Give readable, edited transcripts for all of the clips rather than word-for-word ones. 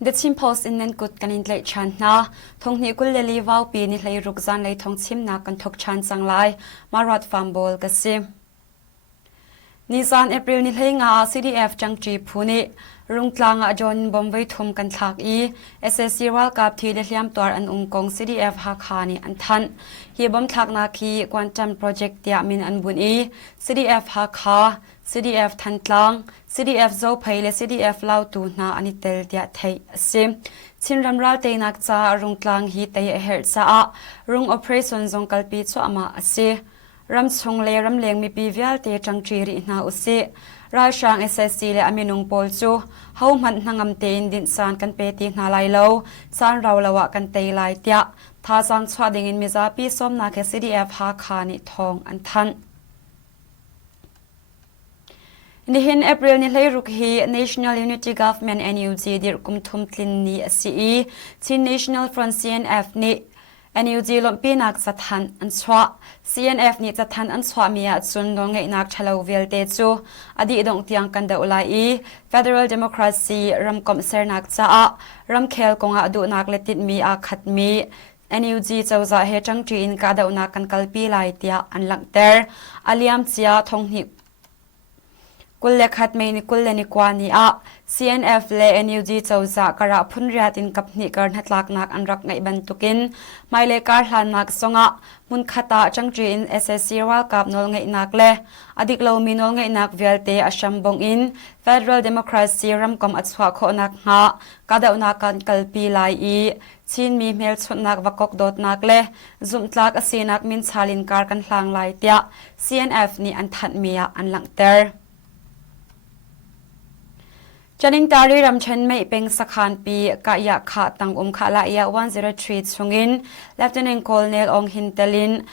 The Team Post in nen kut kanin tlai chan na thongni kul leli Vaupi ni hlei ruk Zaanlei Thawngchimnak kan thok chan Zaanlei marat fambol kasim Nisan April ni hlei nga CDF changchi phuni rungtlanga John Bombay thum kan thak I SSC World Cup thi le hliam tor an ungkong CDF ha khani an than hi bom thak na khi quantum project tia min an bun I CDF ha kha CDF thantlang CDF Vaupi le CDF lau tu na ani tel tia thei asim chinram ral te nak cha rungtlang hi te her cha a rung operation zong kalpi chu ama ase ram chung le ram leng mi pi vial te changchi ri na usi ral shang SSC le aminung pol chu ho man nangam te in din san kan pe ti na lai lo san raw lawa kan te lai tia tha sang chwa ding in miza pi som na ke CDF ha khani thong an than Nihin April ni hlei ruk hi National Unity Government NUG dir kum thum tlin ni CE Chin National Front CNF ni NUG lompi nak chathan an chwa CNF ni chathan an chwa mia chun no ngei nak thalo vel te chu adi dong tiang kan da ulai I Federal Democracy ramkom ser nak cha a ram khel konga du nak letit mi a khat mi NUG chawza he changti in ka da una kan kalpi lai tia an langter aliam chia thongni kulle khat me ni kulle ni kwani a CNF le NUG chawza kara phunriat in kapni kar natlak nak anrak ngai ban tukin maile kar hlan nak songa mun khata changtri in SSC World Cup nol ngai nak le adik lo mi nol ngai nak velte asham bong in Federal Democracy ramkom achwa kho nak nga kada una kan kalpi lai I chin mi mel chhut nak wakok dot nak le zum tlak asinak min chalin kar kan hlang lai tia CNF ni an that mia an langter Chaning tari ramchen mei peng sakhan pi ka ya kha tang kha la ya 103 chungin Lieutenant Colonel Ong Hintelin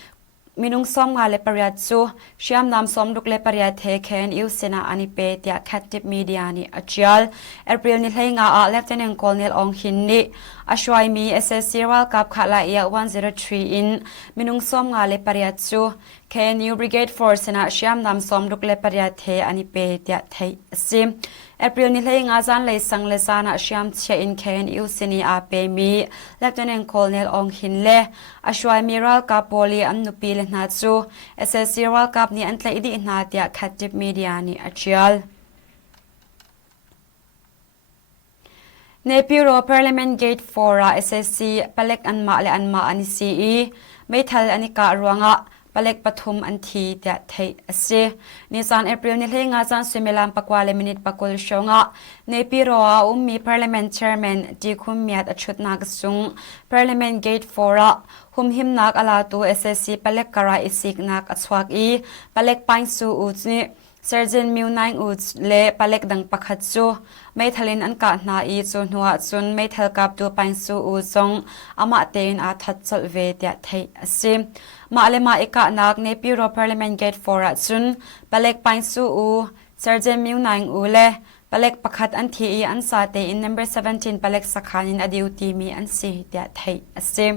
minung som nga le pariat chu Shyam nam som duk le pariat the khen yu sena ani pe tia captive media ni achial April ni hleinga a Lieutenant Colonel Ong Hin ni ashwai mi SSC World Cup kha la ya 103 in minung som nga le pariat chu khen yu brigade force na Shyam nam som duk le pariat the ani pe tia thei asim April ni hlei nga Zaanlei sangle sana Shyam che in khen yu sini a pe mi Lieutenant Colonel Ong Hin le ashwai miral ka poli an nupi le na chu SSC World Cup ni an tlai di na tia captive media ni achial Nepiro Parliament Gate 4 SSC palek an ma le an ma ani CE meithal ani ka ruanga palek pathum an thi tia thei ase Nisan April ni hleinga chan swimelam pakwale minute pakul shonga Nepiro a ummi Parliament Chairman di khummiat achut nak sung Parliament Gate 4 hum him nak ala tu SSC palek kara isik nak achwak I palek pain su uchni Sergeant Miu Nine Uts le palek dang pakhat chu meithalin an ka na I chu hnuwa chun meithal kap tu pain su u chong ama tein a that chol ve tia thei ase ma le ma eka nak Nepiro Parliament Gate 4 chun palek pain su u Sergeant Miu Nine u le palek pakhat an thi I an sa te in number 17 palek sakhanin adiu ti mi an si tia thei ase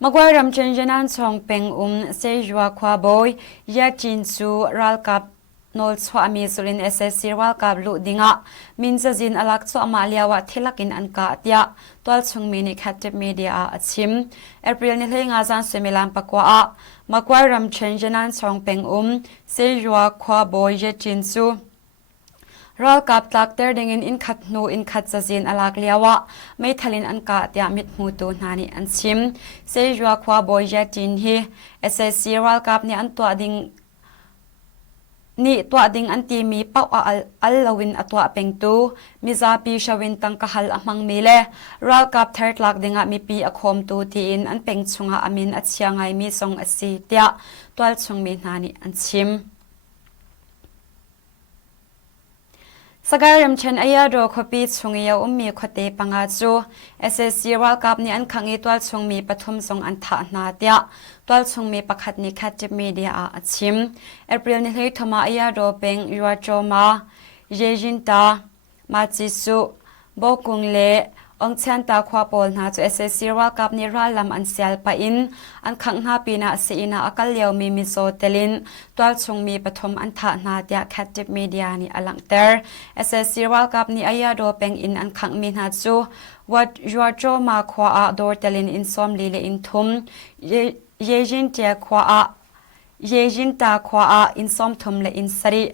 Magwai ram chenjenan chong peng sejua khwa boy ya chin chu ral kap nol chwa mi surin SSC World Cup lu dinga minzajin alak chu amaliawa thilakin an ka tia tol chung mini captive media a achim April ni hleinga jan semilam pakwa a magwai ram chenjenan chong peng sejua khwa boy ya chin chu Ral kap tlak ter dingin in khat nu in khat zazin alak liawa meithalin an ka tia mit mu tu nani an chim sejua khwa boy ja tin hi SSC Ral kap ni an tua ding an ti mi pau al lawin atwa peng tu miza pi shawin tang kahal amang mile Ral kap third lak dinga mi pi akhom tu ti in an peng chunga amin achiangai mi song asi tia twal chung mi nani an chim Sagaram chen aya ro khopi chungiya ummi khote panga chu SSC World Cup ni an khangi twal chungmi pathum song an tha na tia twal chungmi pakhat ni captive media a achim April ni hlei thoma aya ro peng yuwa choma yejinta machisu bokung le องเชนตาควาปอลนาจูSSC World Cup นิรัลลำอันเซียลปะอินอันขังหาปีนาสีนาอากาเลียวมีมิโซเตลินตัวชงมีปฐมอันทานาเดียแคทติมีเดียนี่อลังเตอร์ SSC World Cup นี่อายาโดเป็งอินอันขังมีนาจูวัดยัวโจมาควาอาโดเตลินอินซอมลีเลอินทุมเยจินเตียควาอาเยจินตาควาอาอินซอมทุมเลอินสริ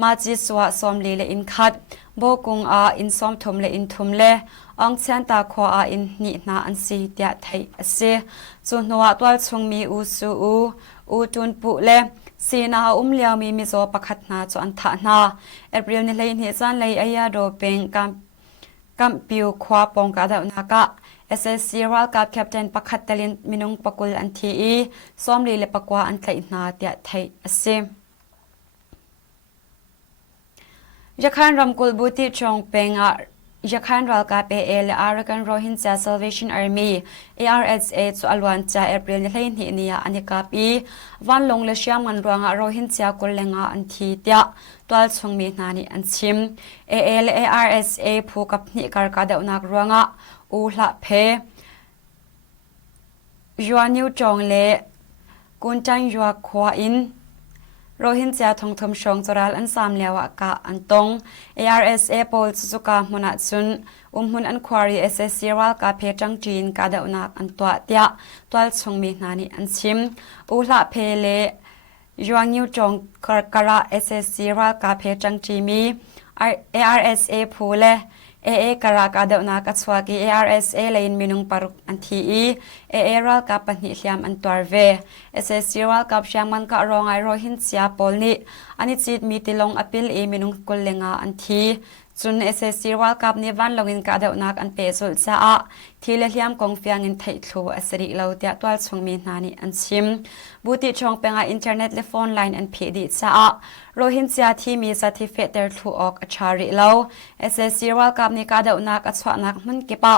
มาจิสวะซอมลีเลอินคัดโบกุงอาอินซอมทุมเลอินทุมเลองเชนตาควาอินนี่นาอันซีเดียไทยเสจุนวัดวัลชงมีอูซูอูตุนปุเลสีนาเลียวมีมิโซปะขัดนาจอันทานาเอเปริลนี่เลยเหตุการณ์เลยอายาโดเป็นกัมปิวควาปองกาดานากะ SSC World Cup Captain ปะขัดเตลินมินุงปะกุลอันทีซ้อมลีเลปะกวาอันไทยนาเดียไทยเสยาคันรำกุลบุติจงเป็งยาคันรัลกาเปเอและ Arakan Rohingya Salvation Army ARSA สุอลวันจาเอเปริลนี่เลยนี่เนี่ยอันนี้กาปีวันลงเลเชียมันรวงโรฮิงญากุลเลงอันทีเดียตัวชงมีนานี่อันชิม AA และ ARSA ผู้กับนี่การกาเดานักรวงอูละเพยัวนิวจงเลกุนจังยัวควาอินโรฮิงญาทงทมชงจราลอันสามเลวกะอันตง ARSA โพลสุกามุนัซุนหุนอันควารี SSC รัลกาเพจังจีนกาเดานักอันตัวเตียตัวชงมีนานี่อันชิมอูละเพเลยัวนิวจงกระ SSC รัลกาเพจังจีมี ARSA ผู้เลAA กรากาเดานักสวากี ARSA เลนมินุงปารุกอันทีAA รัลกาปนิสยามอันตัวเว SSC รัลกาเชียงมันกะรองไอโรฮินเซียปอลนี่อันนี้จีดมีติลงอพิลมินุงกุลเลงาอันทีจุน SSC รัลกานี่วันลงอินกาเดานักอันเปสุลซาอะทีเลเลียมกงเฟียงอินไทยทัวอสริเลวเดียตัวชงมีนานี่อันชิมบุติชงเป็นอินเทอร์เน็ตและโฟนไลน์อันเพดิซาอะโรฮิงญาที่มีสัติเฟตเตอร์ทูออกชาริเลว SSC รัลกานี่กาเดานักอัศวนักมันเก็บะ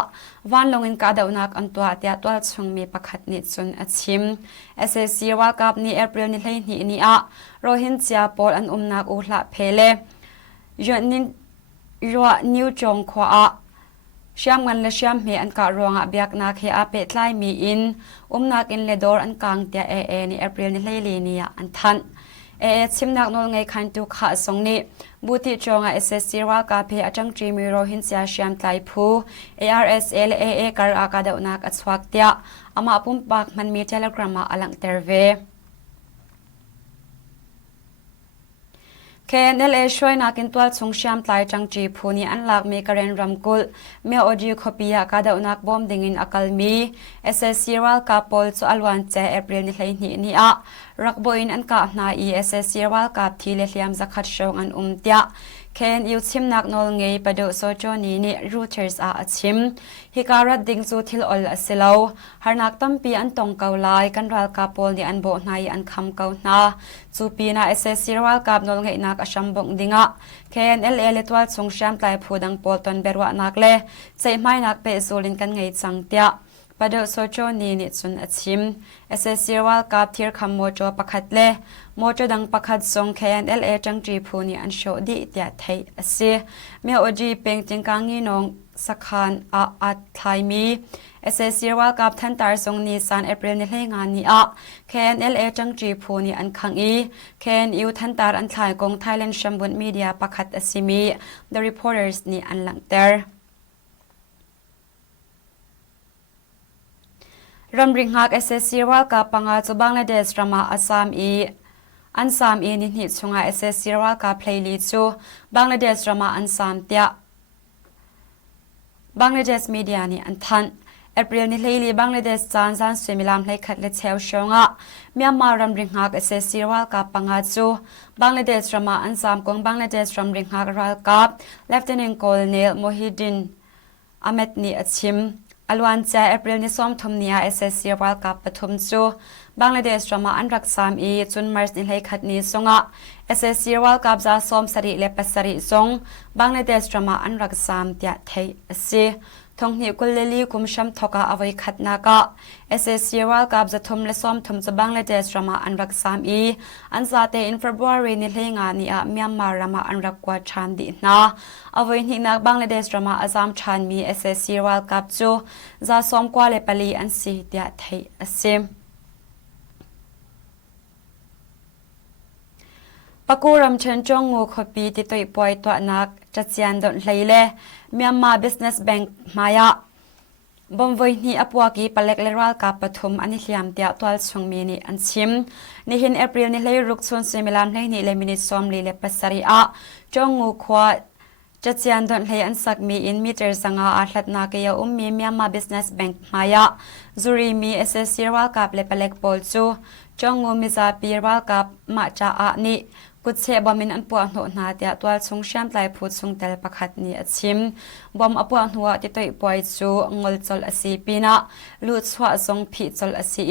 วันลงอินกาเดานักอันตัวเดียตัวชงมีประคัดนิจุนอัชิม SSC รัลกานี่เอเปริลนี่เลยนี่อะโรฮิงญาปอลอันนักอุละเพเลยัวนิวจงขวาเชื่อมกันและเชื่อมเหอันกะรวงเบียกนาเคอาเปตไลมีอินนักอินเลดอร์อันกลางเตียเอนี่เอเปริลนี่เลยลีนี่อันทันชิมนักนนไงคันตุขาสงนี้บุติจงSSC รัลกาเพอจังจีมีโรฮิงญาเชื่อมไตพู ARSA และ AA กระกาเดานักอัศวกเตียอามาปุ่มปากมันมีเทเลกรามาอลังเตอร์เวKNLA ช่วยนักินตัวชงเชื่อมไตจังจีพูนีอันหลักมีกระเรนรำกุลเมื่ออดีคบียากาเดานักบอมดิ่งอินอักลมี SSC รัลกาปอลสุอลวันเจเอเปริลนี่เลยนี่อะรักบอินอันกาหน้าSSC รัลกาทีเลเลียมจักขัดชงอันเตียKNU ชิมนักนอลเงยประดูโซโจนีนี่ Reuters อาชิมฮิการัดดิ่งจูทิลอลเซลาวหานักตั้มปีอันตรงเกาไลกันรัลกาปอลนี่อันโบนายอันคำเกาหน้าจูปีน่า SSC รัลกาบนอลเงยนักอชัมบงดิ่งะ KNLA เลตัวชงเชื่อมไตพูดังปอลตอนเบรวะนักเล่ใส่ไม้นักเปโซลินกันเงยจังเตียประดูโซโจนีนี่จุนอชิม SSC รัลกาบทีร์คำโมโจปักขัดเล่โมโจดังปักขัดทรง KNLA จังจีพูนี่อันโชดีเตียไทยเสียเมื่ออดีเป็นจิงกังยีนงสักขันอาไทยมี SSC รัลกาบทันตาร์ทรงนี้สันเอเปริลนี่ให้งานนี้KNLA จังจีพูนี่อันขังKNU ทันตาร์อันไทยกง Thailand ชัมบุนมีเดียปักขัดอสิมี The Reporters นี่อันหลังเตอร์รำริงหัก SSC รัลกาปังอาจูบังเลเดสรามาอัสสามอันสามนิหิตชงอา SSC รัลกาเพลย์ลีจูบังเลเดสรามาอันสามเตียบังเลเดสมีเดียนี่อันทันเอเปริลนี่เลยลีบังเลเดสจานสวยมิลามเลยขัดเลเชลชงอาเมียมารำริงหัก SSC รัลกาปังอาจูบังเลเดสรามาอันสามกงบังเลเดสรำริงหักรัลกา Lieutenant Colonel Mohidin Ahmed นี่อัชิมอลวันเจเอเปริลนิสอมทมเนีย SSC รัลกาปฐุมจูบังเลเดสรามาอันรักสามจุนมาร์สนิเลยขัดนี้สงะ SSC รัลกาบจาซอมสริเลปสริสงบังเลเดสรามาอันรักสามเตียไทยเสี ทงหิวกุลเลลีกุมชัมทกาอวัยขัดนากะ SSC World Cup จะทุ่มและซ้อมทุ่มจะบังเลเดสรามาอันรักสามอีอันซาเตอินเฟบรุรีนิเลงานีอาเมียนมารามาอันรักกว่าชันดีนาอวัยหินักบังเลเดสรามาอาซามชันมี SSC World Cup จูจะซ้อมกว่าเลปลีอันสีเดียไทยอซิมปกูรำเชิญจงงูขบีติตัวปอยตัวนักจัดเสียนดนเลยเล่เมียนมา Business Bank มายะบอมวยนี่อปวกีปเล็กเลรัลกับปฐุมอันนี้เลียมเดียตัวชงมีนี่อันชิมนี่เห็นเอพริลนี่เลยรุกส่วนเซมิลามนี่เลยมินิซอมลีเลปัสริอาจงงูขวาจัดเสียนดนเลยอันสักมีอินมิเตอร์สังอาอัลนักยามีเมียนมา Business Bank มายะจูรีมี SSC รัลกับเลปเล็กบอลจูจงงูมิซาปีรัลกับมาจาอานี่กุศลบอมินอันปวดหัวนาเดียตัวชงเชื่อมไลพูดชงเตลประคัดนี้ชิมบอมอปวดหัวติดตัวปอยจูงอลจลอสีปีนะลูดสวะทรงผิดจลอสี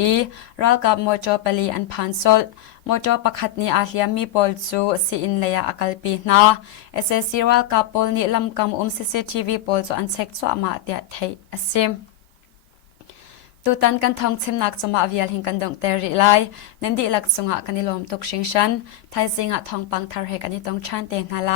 รัลกับโมจอปลีอันพันซลโมจอประคัดนี้อาเลียมีปอลจูสีอินเลยอักลปีนะ SSC รัลกับปอลนี้ลำกำCCTV ปอลจูอันเช็คจัวมาเดียไทยชิมตูตันกันทองชิมนักจมาวิลหิงกันดงเตริไลนันดีลักษงะกันนิลมตุกชิงชันไทยสิงะทองปังทาร์เฮกันนิตองชันเตนาไล